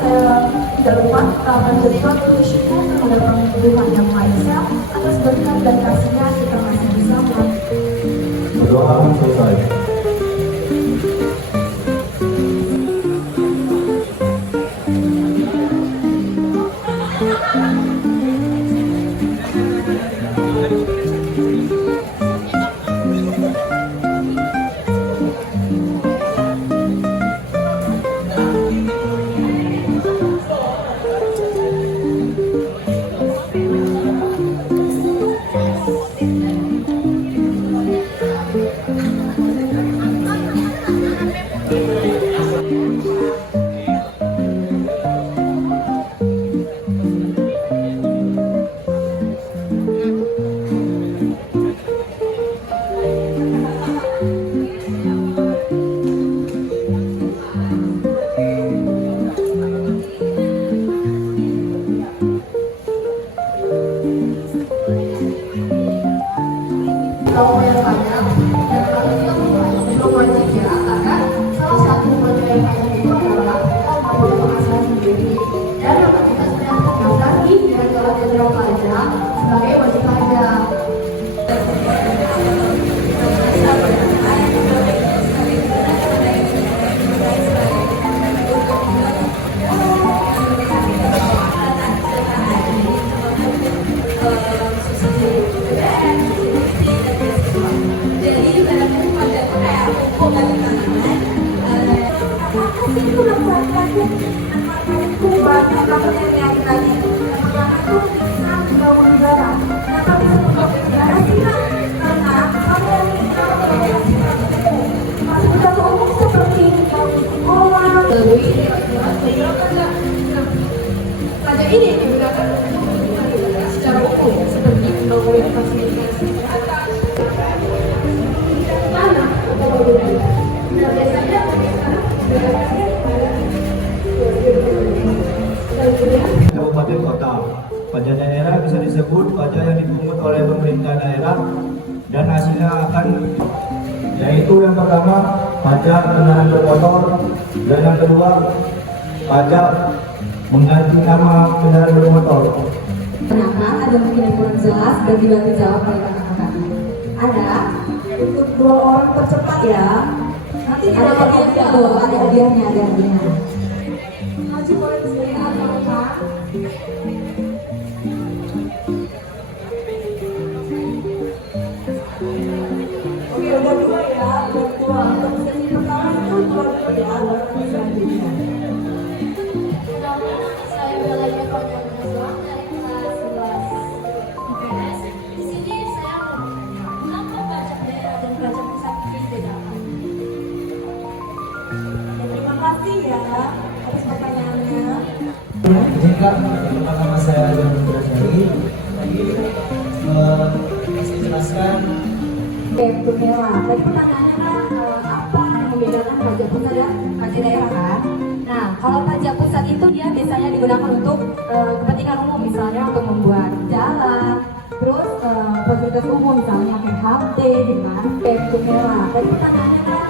saya tidak lupa kita panjatkan puji syukur kepada Tuhan Yang Maha Esa atas berkat dan kasih-Nya kita masih bersama. Berdoa selesai. Kalau yang banyak dan kalau itu belum wajib ya, karena salah satu model yang itu adalah membuat penghasilan sendiri dan dapat kita sudah terdaftar di Direktorat Jenderal Pajak sebagai wajib pajak. Pajak ini digunakan secara umum seperti pembangunan fasilitas kesehatan, tanah atau bangunan. Nah, biasanya Kabupaten kota. Pajak daerah bisa disebut pajak yang dipungut oleh pemerintah daerah dan hasilnya akan, yaitu yang pertama pajak kendaraan bermotor dan yang kedua pajak mengganti nama kendaraan bermotor. Kenapa ada mungkin yang kurang jelas dan juga dijawab oleh kakak-kakak? Ada untuk 2 orang tercepat ya. Nanti ada hadiahnya loh, ada hadiahnya, ada hadiahnya. Maju boleh sebentar, kakak. Oke, udah 2 ya, udah 2. Untuk sesi pertama itu 2 dulu ya, baru nanti selanjutnya. Saya belajar pajak nasional dari kelas 11 IPS. Di sini saya mau bertanya, apa pajak daerah dan pajak pusat dibedakan? Terima kasih ya atas pertanyaannya. Jika pertama saya yang mempelajari tadi saya jelaskan. Oke, Bu Mela, tadi pertanyaannya kan apa yang membedakan pajak pusat dan pajak daerah kan? Nah, kalau pajak pusat itu dia biasanya digunakan untuk kepentingan umum, misalnya untuk membuat jalan, terus fasilitas umum misalnya kayak halte, dengan Bu Mela. Tadi pertanyaannya kan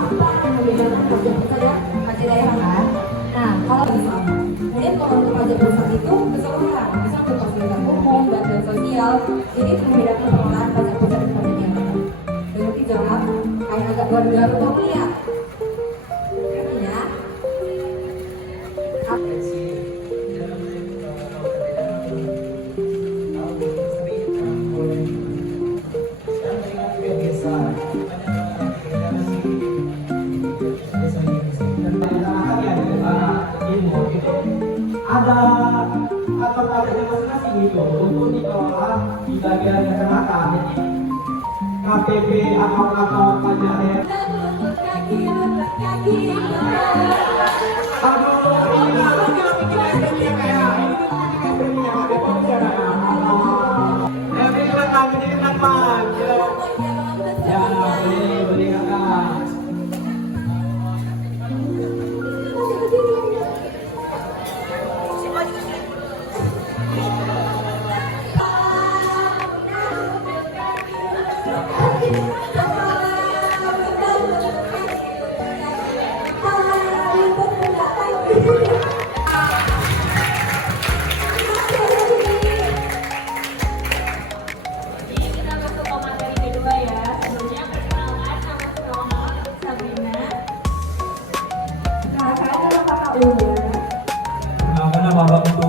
apa yang membedakan pajak pusat dan pajak daerah kan? Nah, kalau misalnya, kemudian kalau untuk pajak pusat itu keseluruhan, misalnya untuk fasilitas umum, bantuan sosial, jadi itu membedakan pengelolaan pajak pusat dan pajak daerah. Berarti jawab kayak agak garu-garu kamu lihat. Ya. Ada kantor pajaknya masing-masing itu untuk dikelola di bagian kecamatan. Jadi KPP atau kantor pajak daerah. Aduh, ini lagi bikin SPP kayak ini SPP-nya ada pembicaraan. Berikan kami dengan maju. Ya, boleh kakak. nama Abang itu?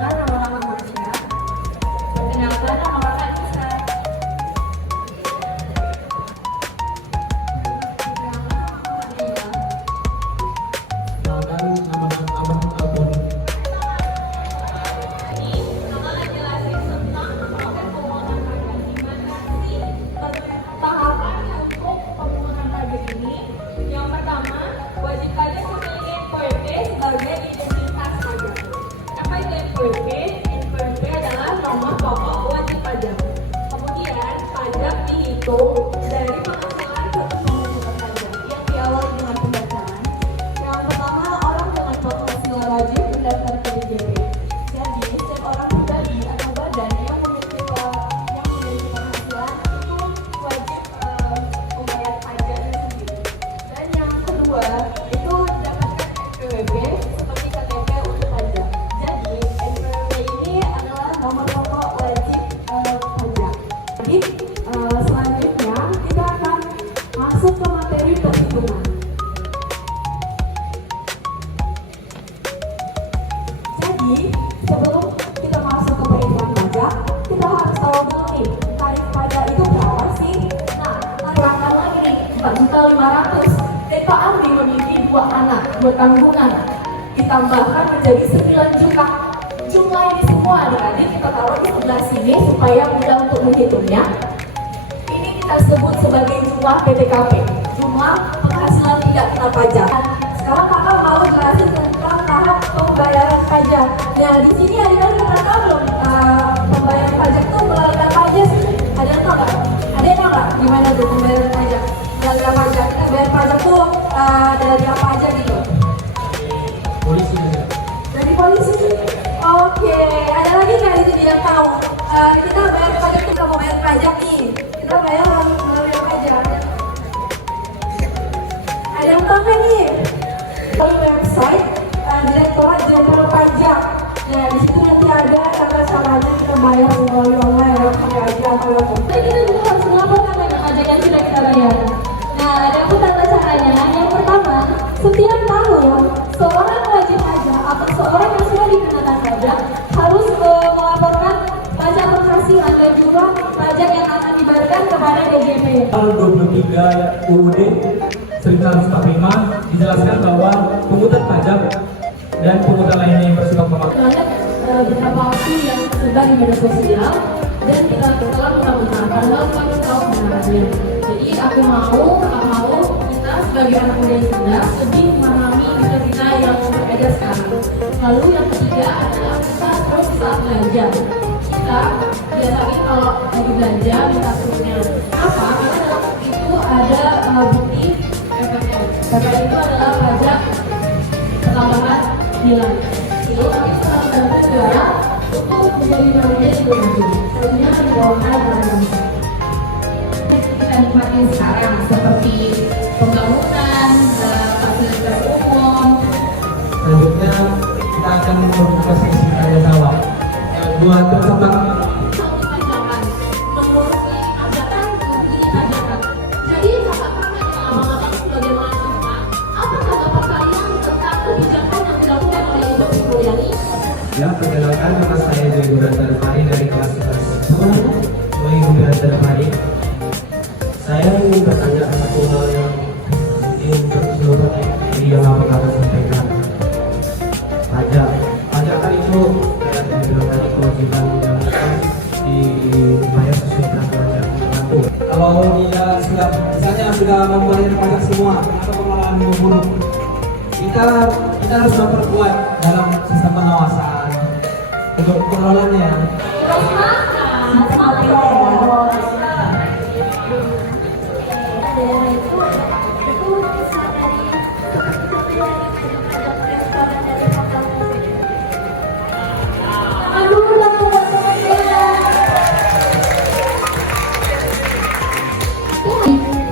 Nama manusia. Perkenalkan nama Kakak Nisa. Kenalkan nama Abang Albon. Tahapan untuk pemungutan pajak ini, yang pertama, wajib pajak memiliki NPWP sebagai identitas pajak. Apa itu NPWP? NPWP adalah nomor pokok wajib pajak. Kemudian, pajak dihitung dari penghasilan satu pemungutan pajak yang diawali dengan pendaftaran. Yang pertama, orang dengan penghasilan wajib mendaftar ke DJP. Jadi, setiap orang pribadi atau badan yang memiliki penghasilan itu wajib membayar pajaknya sendiri. Dan yang kedua, itu mendapatkan NPWP seperti KTP untuk pajak. Jadi, NPWP ini adalah nomor pokok wajib pajak. Jadi, selanjutnya kita akan masuk ke materi perhitungan. Jadi, sebelum kita masuk ke perhitungan pajak, kita harus tahu dulu nih, tarif pajak itu berapa sih? Nah, kurangkan lagi nih, 4.500.000. Dan Pak Amri memiliki 2 anak, 2 tanggungan. Ditambahkan menjadi 9 juta. Jumlah ini semua adik-adik kita taruh di sebelah sini supaya mudah untuk menghitungnya. Ini kita sebut sebagai jumlah PTKP, jumlah penghasilan tidak kena pajak. Sekarang kakak mau jelasin tentang tahap pembayaran pajak. Nah, di sini adik-adik pernah tahu belum pembayaran pajak itu melalui apa aja sih? Ada yang tahu nggak? Ada yang tahu nggak gimana tuh pembayaran pajak? Melalui apa aja? Pembayaran pajak tuh dari apa aja gitu? Polisi saja. Dari polisi. Oke, ada lagi nggak di sini yang tahu? Kita bayar pajak, kita mau bayar pajak nih. Kita bayar melalui apa aja? Ada yang tahu nggak nih? Di website Direktorat Jenderal Pajak. Nah, di situ nanti ada tata caranya kita bayar melalui online lewat pakai aja atau lewat. Jadi kita juga harus melaporkan dengan pajak yang sudah kita bayar. Nah, ada pun tata caranya. Yang pertama, setiap tahun seorang wajib pajak atau seorang yang sudah dikenakan pajak harus melaporkan pajak penghasilan dan juga pajak yang akan dibayarkan kepada DJP. Pasal 23 UUD 1945 dijelaskan bahwa pungutan pajak dan pungutan lainnya yang bersifat Terhadap beberapa waktu yang tersebar di media sosial dan kita telah mengetahui padahal kami tahu kebenarannya. Jadi aku mau kita sebagai anak muda yang cerdas lebih memahami kita yang berbeda sekarang. Lalu yang ketiga adalah kita terus saat belajar. Kita biasanya kalau lagi belajar minta turunnya apa? Karena dalam itu ada bukti PPN. PPN itu adalah pajak pertambahan nilai. Itu kami telah mendapatkan negara untuk menjadi bagian itu nanti. Selanjutnya kami bawakan barang kita nikmati sekarang seperti pembangunan, fasilitas umum. Selanjutnya kita akan membuka sesi tanya jawab. Buat peserta Pajakan, nomor pajakan, bunyi pajakan. Jadi kakak-kakak yang abang-abang sebagai mahasiswa, apa tanggapan kalian tentang kebijakan yang dilakukan oleh Ibu Sri Mulyani? Ya, perkenalkan nama saya Joy Gurantarmari dari kelas 11. Joy Gurantarmari. Saya ingin bertanya satu hal yang mungkin keseluruhan dari yang akan sampaikan. Pajak kan itu kayak dibilang tadi kewajiban yang dibayar sesuai peraturan yang berlaku. kalau dia sudah membayar pajak semua, kenapa malahan membunuh? Kita harus memperkuat dalam sistem pengawasan untuk pengelolaannya. Terus makan, seperti daerah itu bisa dari restoran dari hotel musik. Aduh, lama buat semuanya.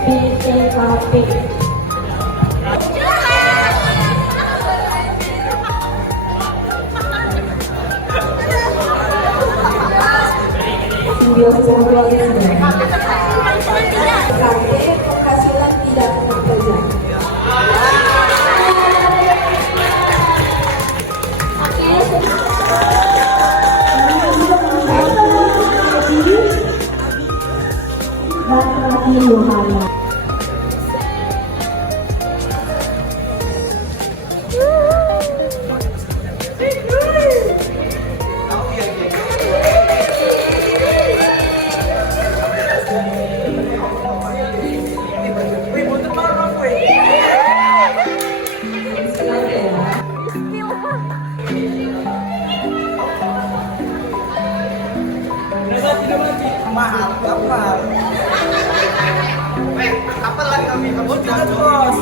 BPKP. Penghasilan tidak kena pajak. kapal. Kapal lagi kami, kapal bos.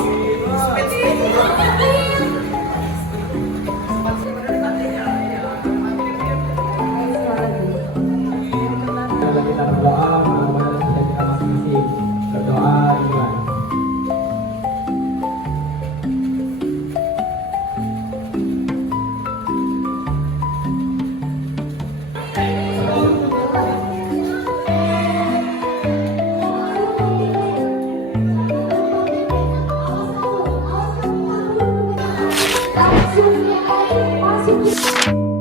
Kita berdoa, mudah-mudahan bisa kita masing-masing berdoa dimulai. Langsung masuk.